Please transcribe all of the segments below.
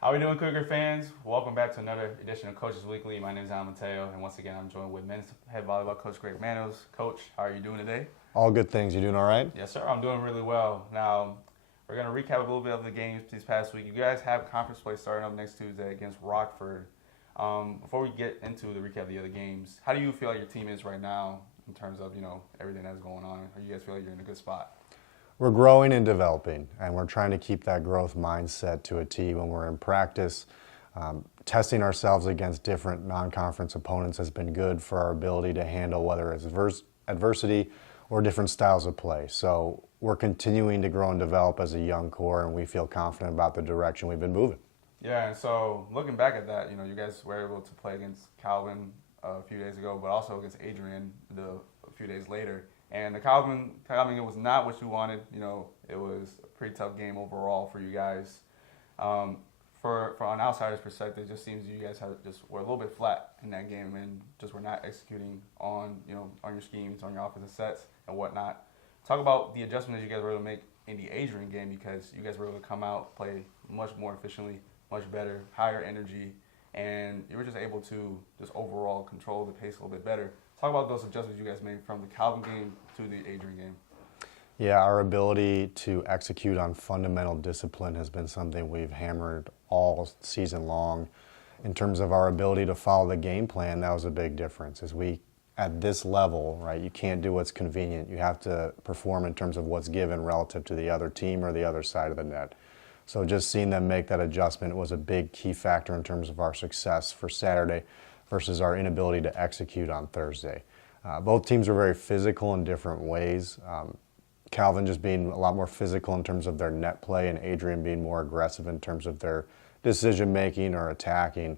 How are we doing, Cougar fans? Welcome back to another edition of Coaches Weekly. My name is Alan Mateo, and once again, I'm joined with men's head volleyball coach Greg Manos. Coach, how are you doing today? All good things. You doing all right? Yes, sir. I'm doing really well. Now, we're going to recap a little bit of the games this past week. You guys have conference play starting up next Tuesday against Rockford. Before we get into the recap of the other games, how do you feel like your team is right now in terms of, everything that's going on? Or you guys feel like you're in a good spot? We're growing and developing, and we're trying to keep that growth mindset to a T when we're in practice. Testing ourselves against different non-conference opponents has been good for our ability to handle whether it's adversity or different styles of play. So we're continuing to grow and develop as a young core, and we feel confident about the direction we've been moving. Yeah, and so looking back at that, you guys were able to play against Calvin a few days ago, but also against Adrian a few days later. And the Calvin, it was not what you wanted. It was a pretty tough game overall for you guys. For an outsider's perspective, it just seems you guys were a little bit flat in that game and just were not executing on your schemes, on your offensive sets and whatnot. Talk about the adjustments you guys were able to make in the Adrian game, because you guys were able to come out, play much more efficiently, much better, higher energy, and you were just able to just overall control the pace a little bit better. Talk about those adjustments you guys made from the Calvin game to the Adrian game. Yeah, our ability to execute on fundamental discipline has been something we've hammered all season long. In terms of our ability to follow the game plan, that was a big difference. At this level, right, you can't do what's convenient. You have to perform in terms of what's given relative to the other team or the other side of the net. So just seeing them make that adjustment was a big key factor in terms of our success for Saturday versus our inability to execute on Thursday. Both teams were very physical in different ways. Calvin just being a lot more physical in terms of their net play, and Adrian being more aggressive in terms of their decision-making or attacking.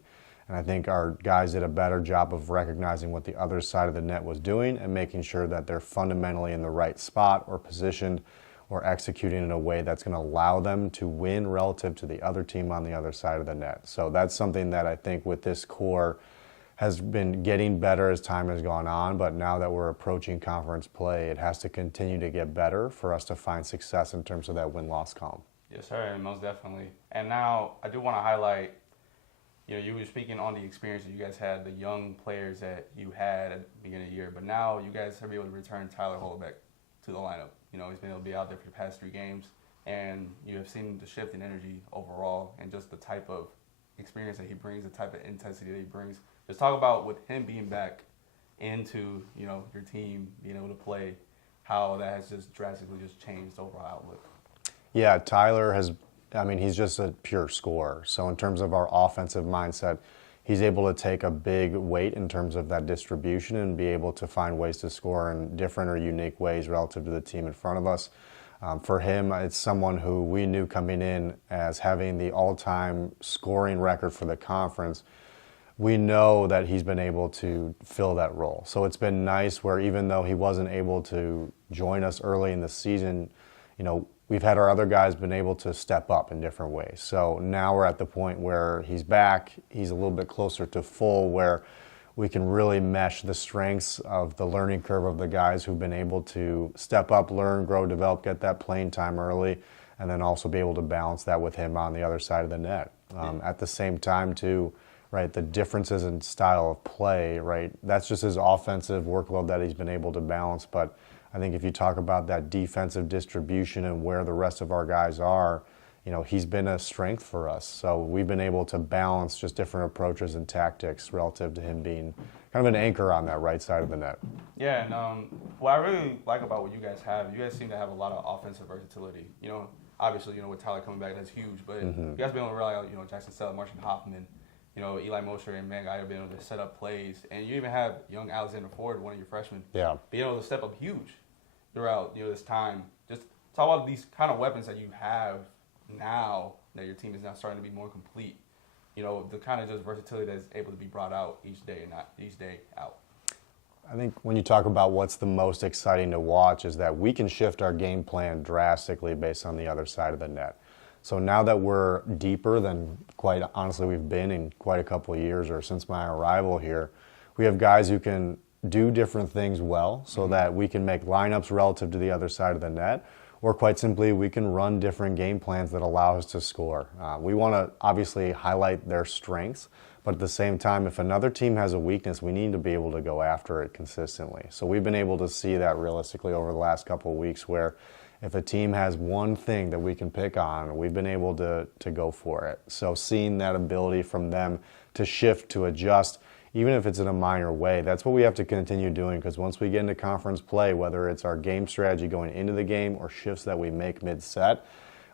And I think our guys did a better job of recognizing what the other side of the net was doing and making sure that they're fundamentally in the right spot or positioned or executing in a way that's going to allow them to win relative to the other team on the other side of the net. So that's something that I think with this core has been getting better as time has gone on, but now that we're approaching conference play, it has to continue to get better for us to find success in terms of that win-loss column. Yes, sir, most definitely. And now I do want to highlight, you were speaking on the experience that you guys had, the young players that you had at the beginning of the year, but now you guys have been able to return Tyler Holbeck to the lineup. He's been able to be out there for the past 3 games, and you have seen the shift in energy overall and just the type of experience that he brings, the type of intensity that he brings. Just talk about with him being back into, your team, being able to play, how that has just drastically just changed the overall outlook. Yeah, Tyler he's just a pure scorer. So in terms of our offensive mindset, he's able to take a big weight in terms of that distribution and be able to find ways to score in different or unique ways relative to the team in front of us. For him, it's someone who we knew coming in as having the all-time scoring record for the conference. We know that he's been able to fill that role. So it's been nice where even though he wasn't able to join us early in the season, we've had our other guys been able to step up in different ways. So now we're at the point where he's back, he's a little bit closer to full, where we can really mesh the strengths of the learning curve of the guys who've been able to step up, learn, grow, develop, get that playing time early, and then also be able to balance that with him on the other side of the net. At the same time, too, right, the differences in style of play, right, that's just his offensive workload that he's been able to balance. But I think if you talk about that defensive distribution and where the rest of our guys are, he's been a strength for us. So we've been able to balance just different approaches and tactics relative to him being kind of an anchor on that right side of the net. Yeah, and what I really like about what you guys have, you guys seem to have a lot of offensive versatility. Obviously, with Tyler coming back, that's huge. But you guys been able to rely on, Jackson Sell, Martian Hoffman, Eli Mosher and Van Guy have been able to set up plays. And you even have young Alexander Ford, one of your freshmen, being able to step up huge throughout this time. Just talk about these kind of weapons that you have now that your team is now starting to be more complete. The kind of just versatility that is able to be brought out each day and not each day out. I think when you talk about what's the most exciting to watch is that we can shift our game plan drastically based on the other side of the net. So now that we're deeper than quite honestly we've been in quite a couple of years or since my arrival here, we have guys who can do different things well so that we can make lineups relative to the other side of the net, or quite simply, we can run different game plans that allow us to score. We want to obviously highlight their strengths, but at the same time, if another team has a weakness, we need to be able to go after it consistently. So we've been able to see that realistically over the last couple of weeks, where if a team has one thing that we can pick on, we've been able to go for it. So seeing that ability from them to shift, to adjust, even if it's in a minor way, that's what we have to continue doing, because once we get into conference play, whether it's our game strategy going into the game or shifts that we make mid-set,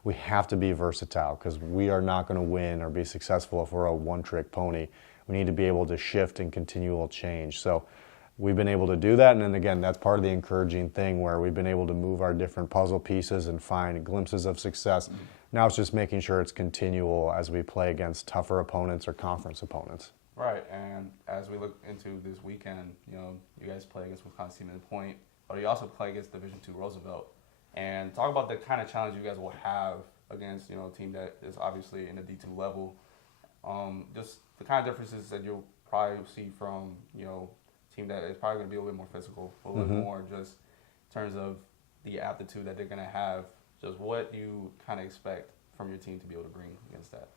we have to be versatile, because we are not going to win or be successful if we're a one-trick pony. We need to be able to shift and continual change. So we've been able to do that, and then again, that's part of the encouraging thing, where we've been able to move our different puzzle pieces and find glimpses of success. Now it's just making sure it's continual as we play against tougher opponents or conference opponents. Right, and as we look into this weekend, you guys play against Wisconsin in Point, but you also play against Division II Roosevelt. And talk about the kind of challenge you guys will have against, a team that is obviously in the D2 level. Just the kind of differences that you'll probably see from, a team that is probably going to be a little bit more physical, a little bit more just in terms of the aptitude that they're going to have. Just what you kind of expect from your team to be able to bring against that.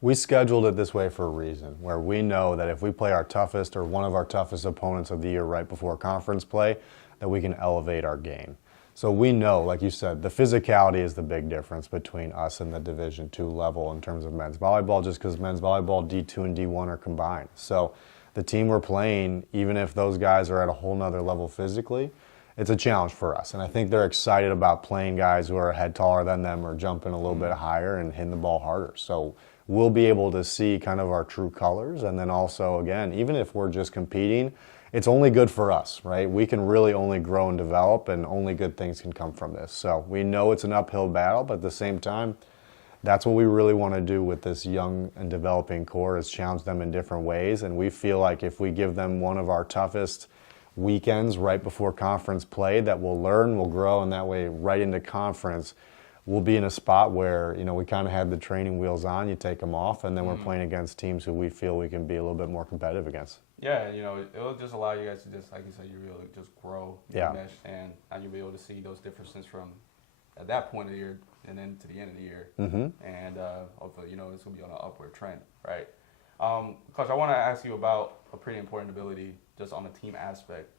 We scheduled it this way for a reason, where we know that if we play our toughest or one of our toughest opponents of the year right before conference play, that we can elevate our game. So we know, like you said, the physicality is the big difference between us and the Division II level in terms of men's volleyball, just because men's volleyball D2 and D1 are combined. So the team we're playing, even if those guys are at a whole nother level physically, it's a challenge for us. And I think they're excited about playing guys who are a head taller than them or jumping a little bit higher and hitting the ball harder. So we'll be able to see kind of our true colors. And then also, again, even if we're just competing, it's only good for us, right? We can really only grow and develop, and only good things can come from this. So we know it's an uphill battle, but at the same time, that's what we really want to do with this young and developing core, is challenge them in different ways. And we feel like if we give them one of our toughest weekends right before conference play, that we'll learn, we'll grow, and that way right into conference, we'll be in a spot where, we kind of have the training wheels on, you take them off, and then we're playing against teams who we feel we can be a little bit more competitive against. Yeah, it'll just allow you guys to just, like you said, you really just grow, mesh, and you'll be able to see those differences from at that point of the year and then to the end of the year. And hopefully, it's going to be on an upward trend, right? Coach, I want to ask you about a pretty important ability just on the team aspect,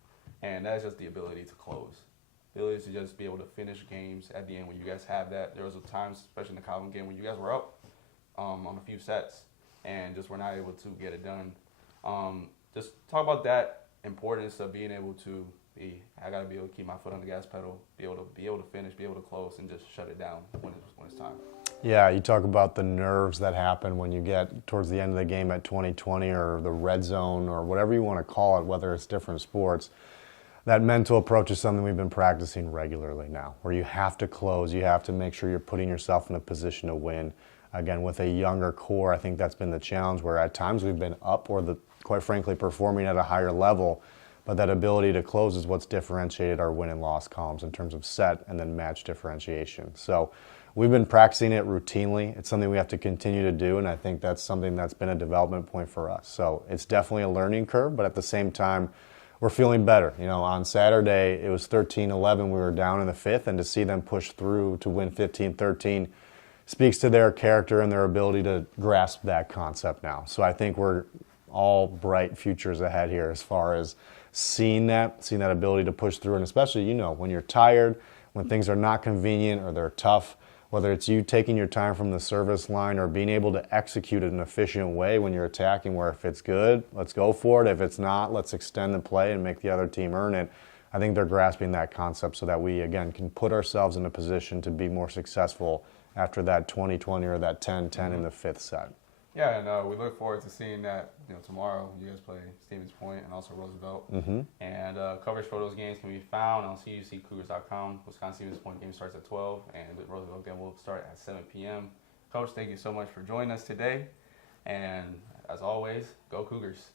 and that's just the ability to close. The ability to just be able to finish games at the end when you guys have that. There was a time, especially in the Calvin game, when you guys were up on a few sets and just were not able to get it done. Just talk about that importance of being able to I got to be able to keep my foot on the gas pedal, be able to finish, be able to close, and just shut it down when it's time. Yeah, you talk about the nerves that happen when you get towards the end of the game at 20-20 or the red zone or whatever you want to call it, whether it's different sports. That mental approach is something we've been practicing regularly now, where you have to close, you have to make sure you're putting yourself in a position to win. Again, with a younger core, I think that's been the challenge, where at times we've been up or quite frankly, performing at a higher level, but that ability to close is what's differentiated our win and loss columns in terms of set and then match differentiation. So we've been practicing it routinely. It's something we have to continue to do, and I think that's something that's been a development point for us. So it's definitely a learning curve, but at the same time, we're feeling better. On Saturday, it was 13-11. We were down in the fifth, and to see them push through to win 15-13 speaks to their character and their ability to grasp that concept now. So I think we're all bright futures ahead here as far as seeing that ability to push through, and especially, when you're tired, when things are not convenient or they're tough, whether it's you taking your time from the service line or being able to execute it in an efficient way when you're attacking, where if it's good, let's go for it. If it's not, let's extend the play and make the other team earn it. I think they're grasping that concept so that we, again, can put ourselves in a position to be more successful after that 20-20 or that 10-10 in the fifth set. Yeah, and we look forward to seeing that. Tomorrow you guys play Stevens Point and also Roosevelt. And coverage for those games can be found on CUCCougars.com. Wisconsin Stevens Point game starts at 12, and the Roosevelt game will start at 7 p.m. Coach, thank you so much for joining us today. And as always, go Cougars.